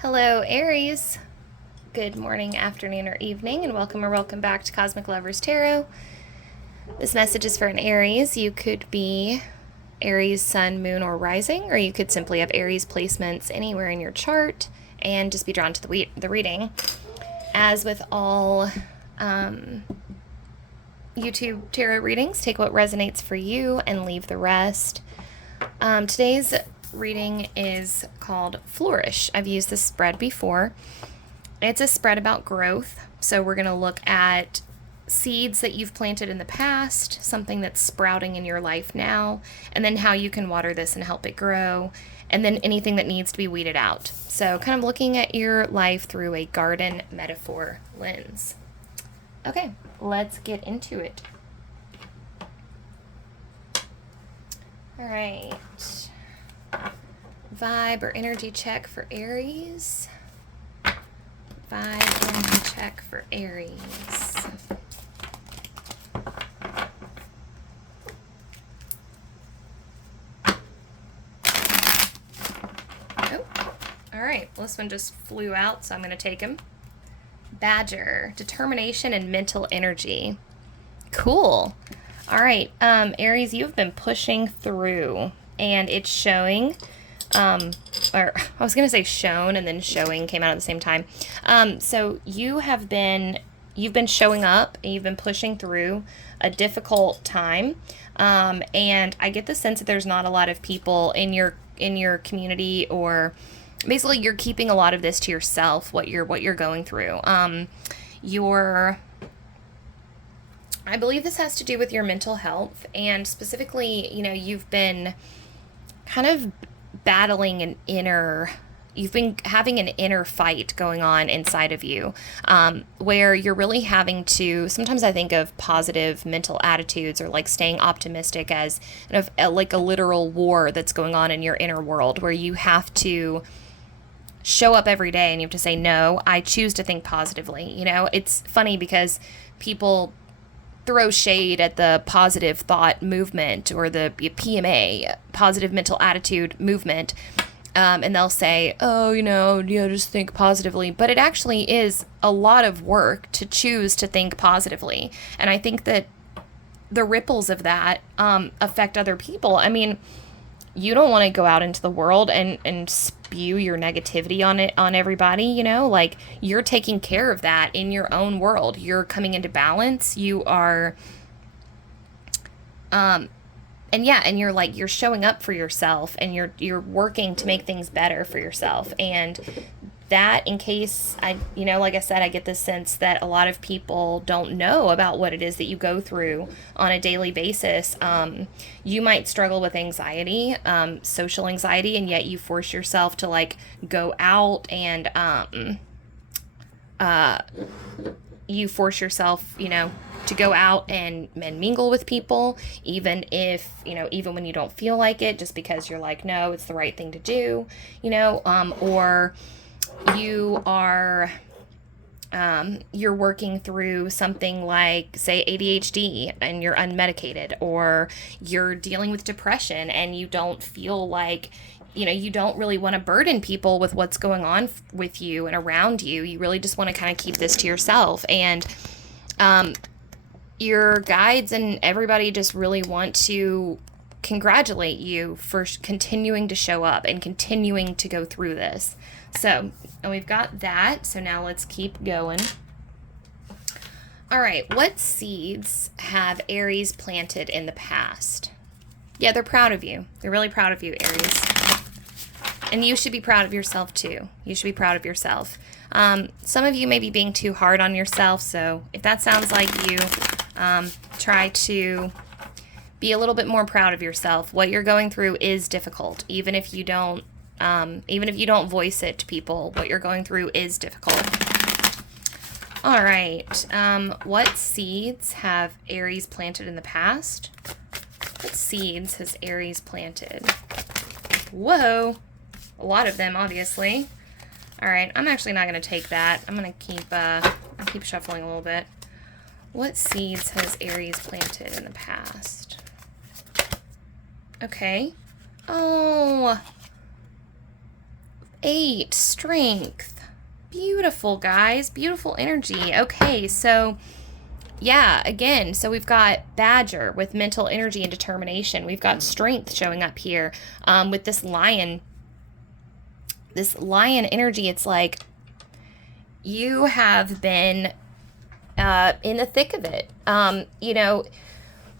Hello, Aries. Good morning, afternoon, or evening, and welcome back to Cosmic Lovers Tarot. This message is for an Aries. You could be Aries, Sun, Moon, or Rising, or you could simply have Aries placements anywhere in your chart and just be drawn to the reading. As with all YouTube tarot readings, take what resonates for you and leave the rest. Today's reading is called Flourish. I've used this spread before. It's a spread about growth. So we're going to look at seeds that you've planted in the past, something that's sprouting in your life now, and then how you can water this and help it grow, and then anything that needs to be weeded out. So kind of looking at your life through a garden metaphor lens. Okay, let's get into it. All right. Vibe or energy check for Aries. Vibe energy check for Aries. Oh, all right. Well, this one just flew out, so I'm going to take him. Badger, determination and mental energy. Cool. All right, Aries, you've been pushing through, and it's showing, or I was going to say shown, and then showing came out at the same time. So you've been showing up, and you've been pushing through a difficult time, and I get the sense that there's not a lot of people in your community, or basically you're keeping a lot of this to yourself, what you're going through. I believe this has to do with your mental health, and specifically, you've been kind of battling you've been having an inner fight going on inside of you, where you're really having to, sometimes I think of positive mental attitudes or like staying optimistic as kind of like a literal war that's going on in your inner world, where you have to show up every day and you have to say, no, I choose to think positively. It's funny because people throw shade at the positive thought movement or the PMA, positive mental attitude movement, and they'll say, oh, just think positively. But it actually is a lot of work to choose to think positively. And I think that the ripples of that affect other people. I mean, you don't want to go out into the world and spew your negativity on everybody, like you're taking care of that in your own world. You're coming into balance. You are, and you're showing up for yourself, and you're working to make things better for yourself. And that, in case like I said, I get this sense that a lot of people don't know about what it is that you go through on a daily basis. You might struggle with anxiety, social anxiety, and yet you force yourself to like go out and you force yourself, to go out and mingle with people, even if, even when you don't feel like it, just because you're like, no, it's the right thing to do, or you are, you're working through something like, say, ADHD, and you're unmedicated, or you're dealing with depression and you don't feel like, you don't really want to burden people with what's going on with you and around you. You really just want to kind of keep this to yourself. And your guides and everybody just really want to congratulate you for continuing to show up and continuing to go through this. So, and we've got that. So now let's keep going. All right. What seeds have Aries planted in the past? Yeah, they're proud of you. They're really proud of you, Aries. And you should be proud of yourself too. You should be proud of yourself. Some of you may be being too hard on yourself. So if that sounds like you, try to be a little bit more proud of yourself. What you're going through is difficult, even if you don't voice it to people. What you're going through is difficult. All right. What seeds have Aries planted in the past? What seeds has Aries planted? Whoa. A lot of them, obviously. All right. I'm actually not going to take that. I'm going to keep shuffling a little bit. What seeds has Aries planted in the past? Okay. Oh, 8, strength. Beautiful, guys. Beautiful energy. Okay, so yeah, again, so we've got Badger with mental energy and determination. We've got strength showing up here with this lion. This lion energy, it's like you have been in the thick of it. You know,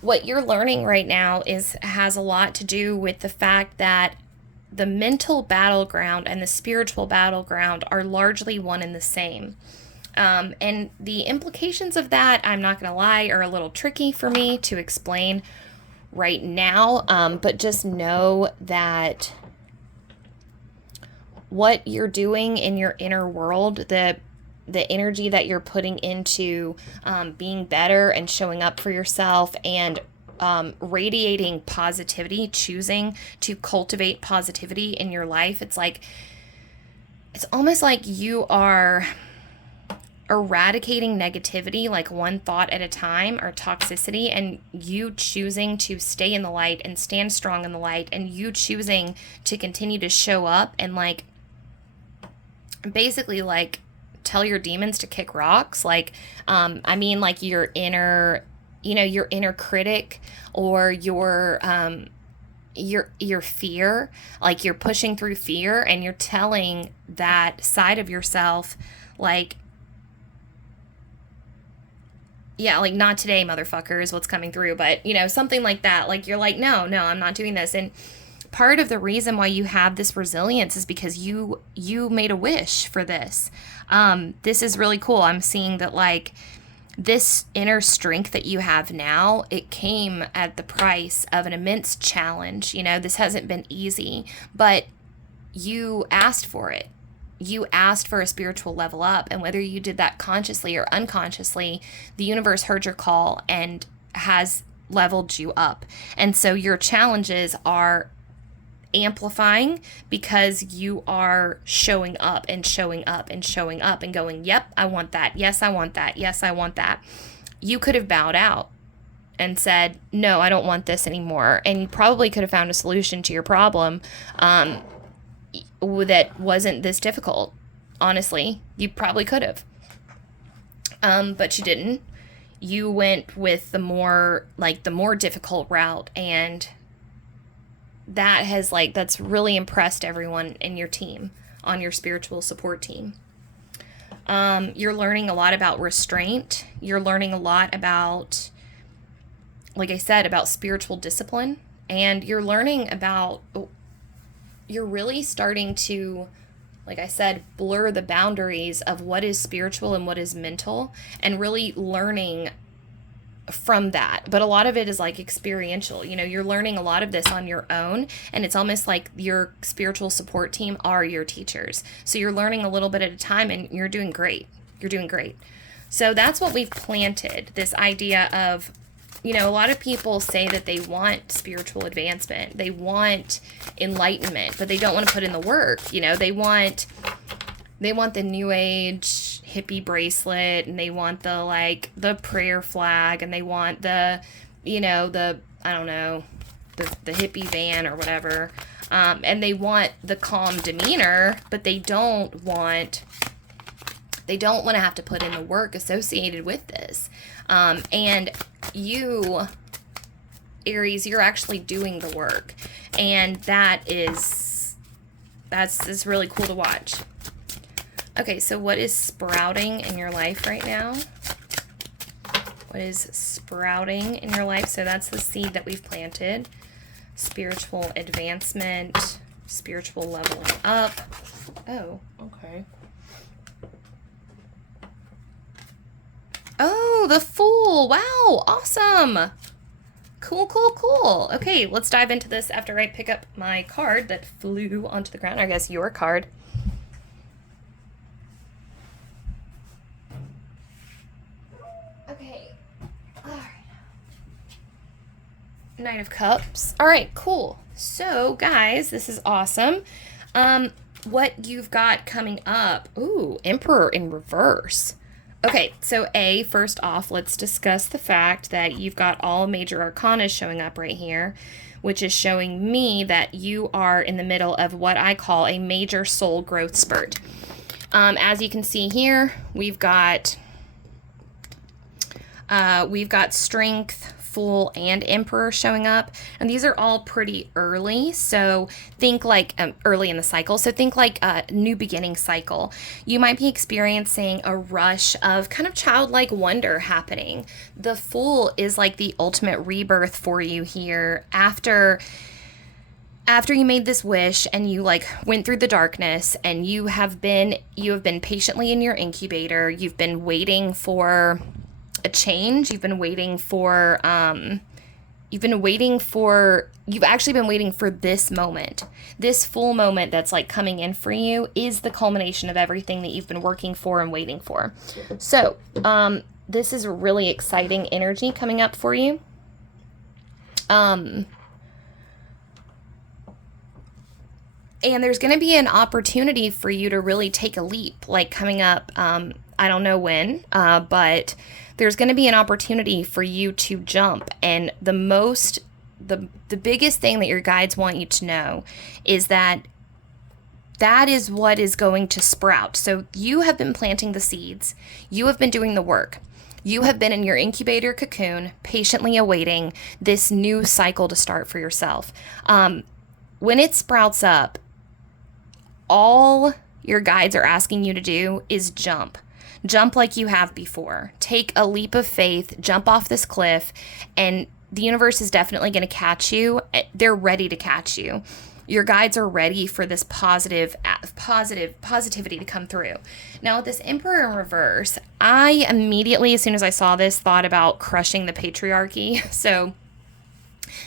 what you're learning right now has a lot to do with the fact that the mental battleground and the spiritual battleground are largely one and the same. And the implications of that, I'm not going to lie, are a little tricky for me to explain right now. But just know that what you're doing in your inner world, the energy that you're putting into being better and showing up for yourself and radiating positivity, choosing to cultivate positivity in your life. It's almost like you are eradicating negativity, like one thought at a time, or toxicity, and you choosing to stay in the light and stand strong in the light, and you choosing to continue to show up and like basically like tell your demons to kick rocks. Like I mean, like your inner, you know, your inner critic, or your fear, like you're pushing through fear and you're telling that side of yourself, like, yeah, like, not today, motherfucker, is what's coming through. But, you know, something like that. Like, you're like, no, I'm not doing this. And part of the reason why you have this resilience is because you made a wish for this. This is really cool. I'm seeing that, like, this inner strength that you have now, it came at the price of an immense challenge. You know, this hasn't been easy, but you asked for it. You asked for a spiritual level up, and whether you did that consciously or unconsciously, the universe heard your call and has leveled you up. And so your challenges are amplifying because you are showing up and showing up and showing up and going, yep, I want that. Yes, I want that. Yes, I want that. You could have bowed out and said, no, I don't want this anymore. And you probably could have found a solution to your problem that wasn't this difficult. Honestly, you probably could have. But you didn't. You went with the more difficult route, and that's really impressed everyone in your team, on your spiritual support team. You're learning a lot about restraint. You're learning a lot about, like I said, about spiritual discipline. And you're really starting to, like I said, blur the boundaries of what is spiritual and what is mental, and really learning from that. But a lot of it is like experiential. You know, you're learning a lot of this on your own, and it's almost like your spiritual support team are your teachers. So you're learning a little bit at a time, and you're doing great. You're doing great. So that's what we've planted, this idea of, you know, a lot of people say that they want spiritual advancement, they want enlightenment, but they don't want to put in the work. You know, they want the new age hippie bracelet, and they want the prayer flag, and they want the hippie van or whatever, and they want the calm demeanor, but they don't want to have to put in the work associated with this. And you, Aries, you're actually doing the work, and that's really cool to watch. Okay, so what is sprouting in your life right now? What is sprouting in your life? So that's the seed that we've planted. Spiritual advancement, spiritual leveling up. Oh, okay. Oh, the Fool. Wow, awesome. Cool. Okay, let's dive into this after I pick up my card that flew onto the ground. I guess your card. Okay. All right. Knight of Cups. All right, cool. So, guys, this is awesome. What you've got coming up. Ooh, Emperor in reverse. Okay, so first off, let's discuss the fact that you've got all major arcana showing up right here, which is showing me that you are in the middle of what I call a major soul growth spurt. As you can see here, we've got strength, Fool, and Emperor showing up, and these are all pretty early, so think like early in the cycle, so think like a new beginning cycle. You might be experiencing a rush of kind of childlike wonder happening. The Fool is like the ultimate rebirth for you here after you made this wish and you like went through the darkness, and you have been patiently in your incubator. You've been waiting for a change. You've actually been waiting for this moment. This full moment that's like coming in for you is the culmination of everything that you've been working for and waiting for. So, this is really exciting energy coming up for you. And there's going to be an opportunity for you to really take a leap, like coming up. I don't know when, but there's going to be an opportunity for you to jump. And the biggest thing that your guides want you to know is that is what is going to sprout. So you have been planting the seeds. You have been doing the work. You have been in your incubator cocoon, patiently awaiting this new cycle to start for yourself. When it sprouts up, all your guides are asking you to do is jump. Jump like you have before. Take a leap of faith, jump off this cliff, and the universe is definitely going to catch you. They're ready to catch you. Your guides are ready for this positivity to come through. Now, with this Emperor in reverse, I immediately, as soon as I saw this, thought about crushing the patriarchy. So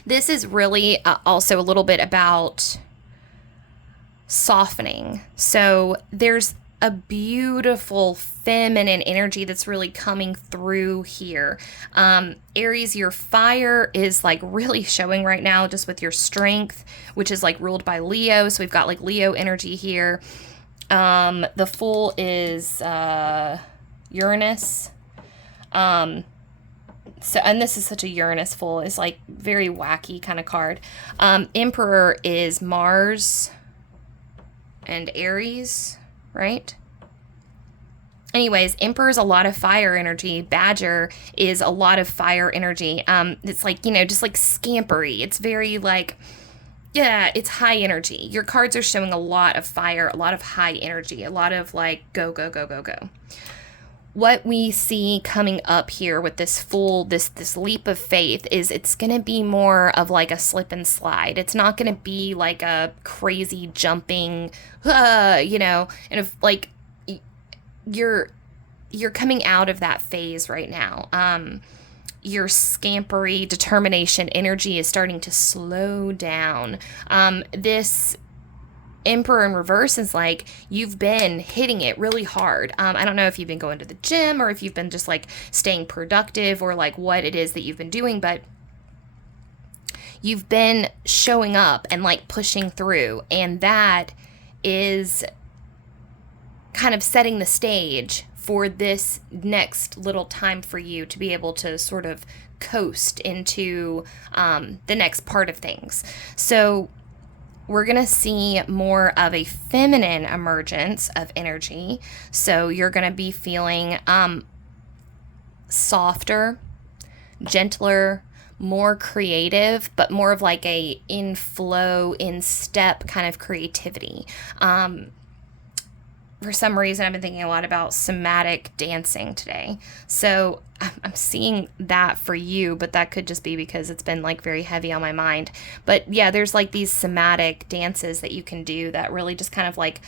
this is really also a little bit about softening. So there's a beautiful feminine energy that's really coming through here. Aries, your fire is like really showing right now, just with your strength, which is like ruled by Leo. So we've got like Leo energy here. The Fool is Uranus. And this is such a Uranus Fool. It's like very wacky kind of card. Emperor is Mars and Aries, right? Anyways, Emperor is a lot of fire energy. Badger is a lot of fire energy. It's like, just like scampery. It's very like, yeah, it's high energy. Your cards are showing a lot of fire, a lot of high energy, a lot of like go, go, go, go, go. What we see coming up here with this Fool, this leap of faith, is it's going to be more of like a slip and slide. It's not going to be like a crazy jumping, and if like you're coming out of that phase right now. Your scampery determination energy is starting to slow down. This Emperor in reverse is like you've been hitting it really hard. I don't know if you've been going to the gym or if you've been just like staying productive or like what it is that you've been doing, but you've been showing up and like pushing through, and that is kind of setting the stage for this next little time for you to be able to sort of coast into the next part of things. So we're going to see more of a feminine emergence of energy. So you're going to be feeling softer, gentler, more creative, but more of like a in flow, in step kind of creativity. For some reason, I've been thinking a lot about somatic dancing today. So I'm seeing that for you, but that could just be because it's been like very heavy on my mind. But yeah, there's like these somatic dances that you can do that really just kind of like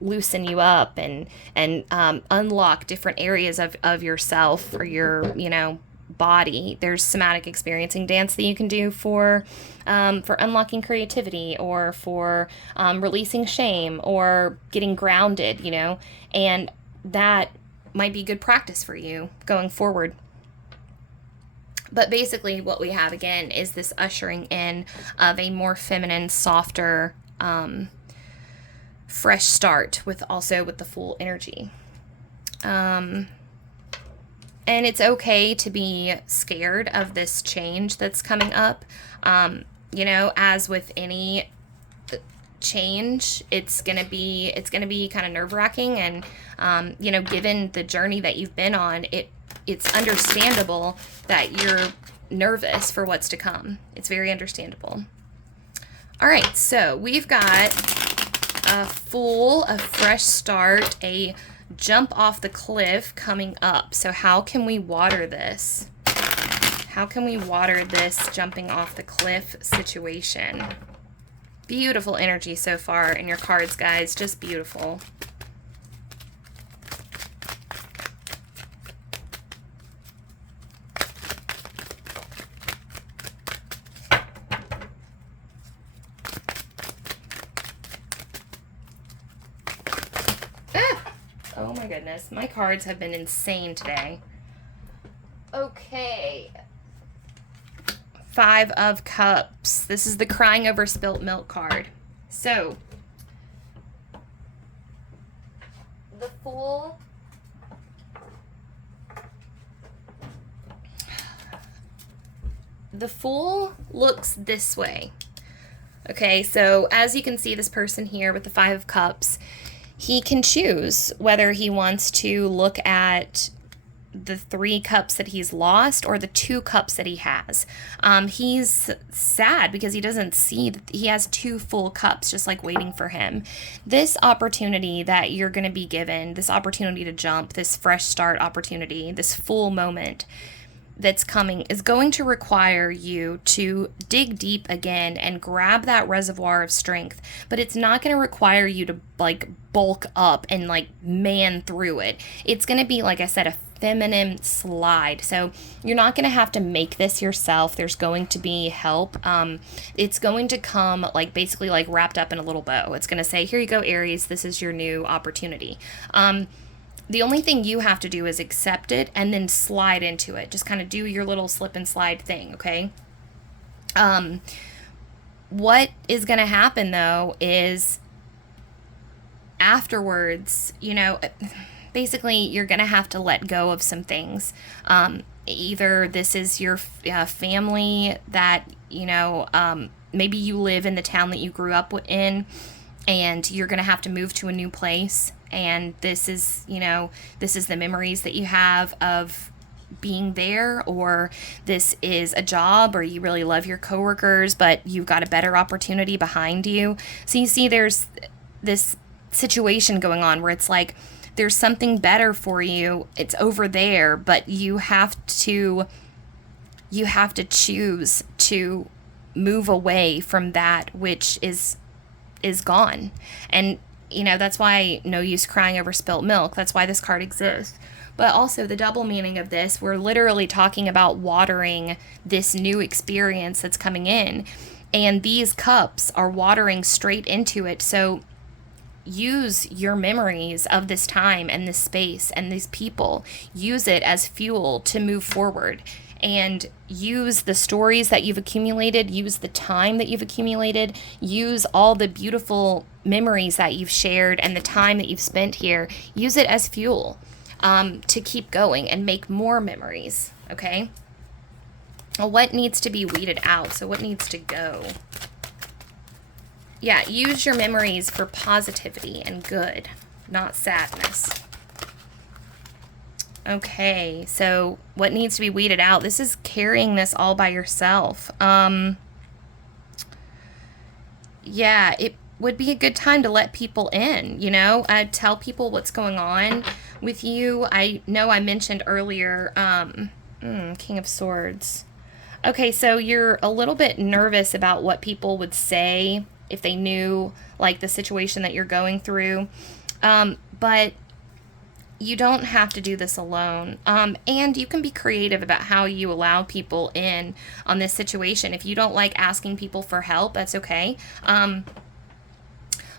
loosen you up and unlock different areas of yourself or your, body. There's somatic experiencing dance that you can do for unlocking creativity or for releasing shame or getting grounded, and that might be good practice for you going forward. But basically what we have again is this ushering in of a more feminine, softer, fresh start with the Fool energy. And it's okay to be scared of this change that's coming up. you know, as with any change, it's gonna be kind of nerve-wracking, and you know, given the journey that you've been on, it's understandable that you're nervous for what's to come. It's very understandable. All right, so we've got a Fool, a fresh start, a jump off the cliff coming up. So how can we water this? How can we water this jumping off the cliff situation? Beautiful energy so far in your cards, guys. Just beautiful. Oh my goodness, my cards have been insane today. Okay. 5 of Cups. This is the crying over spilt milk card. So, the Fool. The Fool looks this way. Okay, so as you can see, this person here with the 5 of Cups, he can choose whether he wants to look at the 3 cups that he's lost or the 2 cups that he has. He's sad because he doesn't see that he has 2 full cups just like waiting for him. This opportunity that you're going to be given, this opportunity to jump, this fresh start opportunity, this full moment that's coming is going to require you to dig deep again and grab that reservoir of strength, but it's not going to require you to like bulk up and like man through it. It's going to be, like I said, a feminine slide. So you're not going to have to make this yourself. There's going to be help. It's going to come like basically like wrapped up in a little bow. It's going to say, here you go, Aries, this is your new opportunity. The only thing you have to do is accept it and then slide into it. Just kind of do your little slip and slide thing, okay? What is going to happen, though, is afterwards, you know, basically you're going to have to let go of some things. Either this is your family that, you know, maybe you live in the town that you grew up in, and you're going to have to move to a new place. And this is, you know, this is the memories that you have of being there, or this is a job, or you really love your coworkers, but you've got a better opportunity behind you. So you see there's this situation going on where it's like there's something better for you. It's over there, but you have to choose to move away from that which is gone. And you know, that's why no use crying over spilt milk. That's why this card exists. But also the double meaning of this, we're literally talking about watering this new experience that's coming in. And these cups are watering straight into it. So use your memories of this time and this space and these people. Use it as fuel to move forward. And use the stories that you've accumulated, use the time that you've accumulated, use all the beautiful memories that you've shared and the time that you've spent here. Use it as fuel to keep going and make more memories, okay? What needs to be weeded out? So what needs to go? Yeah, use your memories for positivity and good, not sadness. Okay, so what needs to be weeded out? This is carrying this all by yourself. Yeah, it would be a good time to let people in, you know? Tell people what's going on with you. I know I mentioned earlier, King of Swords. Okay, so you're a little bit nervous about what people would say if they knew, like, the situation that you're going through. But you don't have to do this alone. And you can be creative about how you allow people in on this situation. If you don't like asking people for help, that's okay.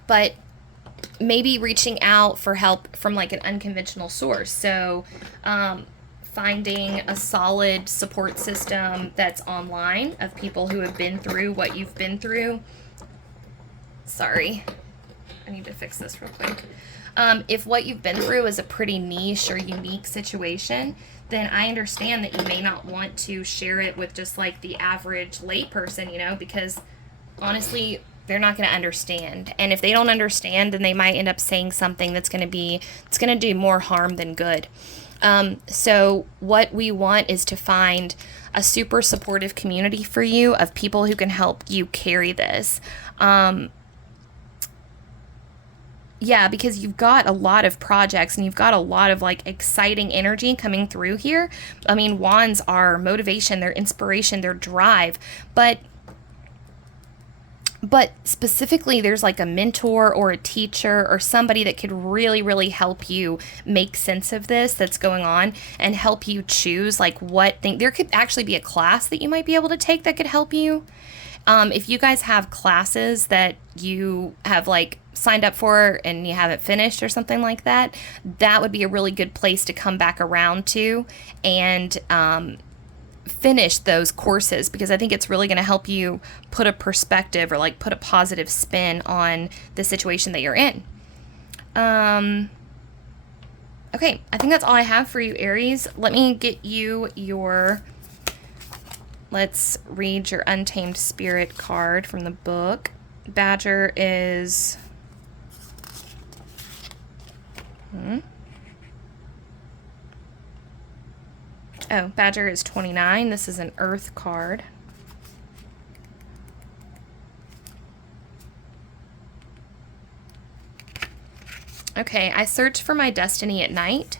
But maybe reaching out for help from like an unconventional source. So finding a solid support system that's online of people who have been through what you've been through. Sorry, I need to fix this real quick. If what you've been through is a pretty niche or unique situation, then I understand that you may not want to share it with just like the average layperson, you know, because honestly, they're not going to understand. And if they don't understand, then they might end up saying something it's going to do more harm than good. So what we want is to find a super supportive community for you of people who can help you carry this. Yeah, because you've got a lot of projects and you've got a lot of like exciting energy coming through here. I mean, wands are motivation, their inspiration, their drive, but specifically there's like a mentor or a teacher or somebody that could really, really help you make sense of this that's going on and help you choose like what thing. There could actually be a class that you might be able to take that could help you. If you guys have classes that you have like signed up for and you haven't finished or something like that, that would be a really good place to come back around to and finish those courses, because I think it's really going to help you put a perspective or like put a positive spin on the situation that you're in. Okay, I think that's all I have for you, Aries. Let me get you your... Let's read your Untamed Spirit card from the book. Badger is... Oh, Badger is 29. This is an Earth card. Okay, I search for my destiny at night,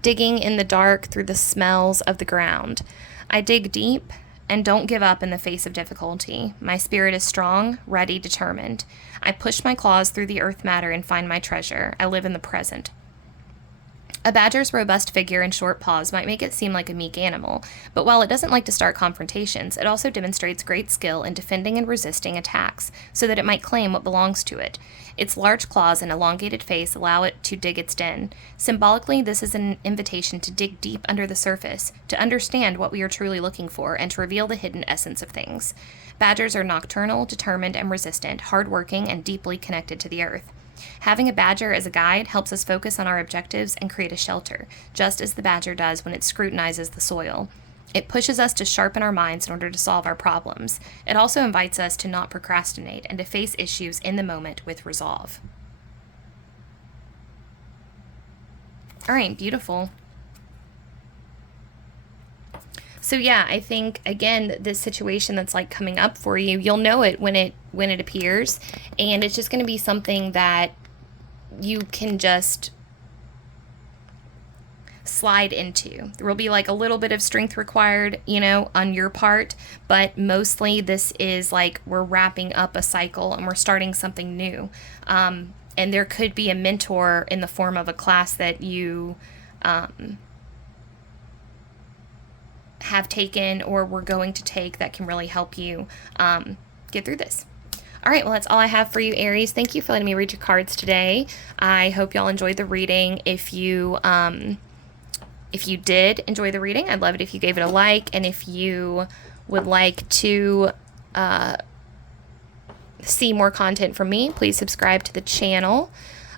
digging in the dark through the smells of the ground. I dig deep and don't give up in the face of difficulty. My spirit is strong, ready, determined. I push my claws through the earth matter and find my treasure. I live in the present. A badger's robust figure and short paws might make it seem like a meek animal, but while it doesn't like to start confrontations, it also demonstrates great skill in defending and resisting attacks, so that it might claim what belongs to it. Its large claws and elongated face allow it to dig its den. Symbolically, this is an invitation to dig deep under the surface, to understand what we are truly looking for, and to reveal the hidden essence of things. Badgers are nocturnal, determined, and resistant, hardworking, and deeply connected to the earth. Having a badger as a guide helps us focus on our objectives and create a shelter, just as the badger does when it scrutinizes the soil. It pushes us to sharpen our minds in order to solve our problems. It also invites us to not procrastinate and to face issues in the moment with resolve. All right, beautiful. So yeah, I think, again, this situation that's like coming up for you, you'll know it when it appears, and it's just going to be something that you can just slide into. There will be like a little bit of strength required, on your part, but mostly this is like we're wrapping up a cycle and we're starting something new. And there could be a mentor in the form of a class that you have taken or we're going to take that can really help you get through this. All right, well, that's all I have for you, Aries. Thank you for letting me read your cards today. I hope y'all enjoyed the reading. If you did enjoy the reading, I'd love it if you gave it a like. And if you would like to see more content from me, please subscribe to the channel.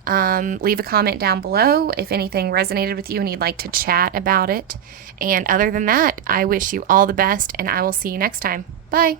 Leave a comment down below if anything resonated with you and you'd like to chat about it. And other than that, I wish you all the best, and I will see you next time. Bye.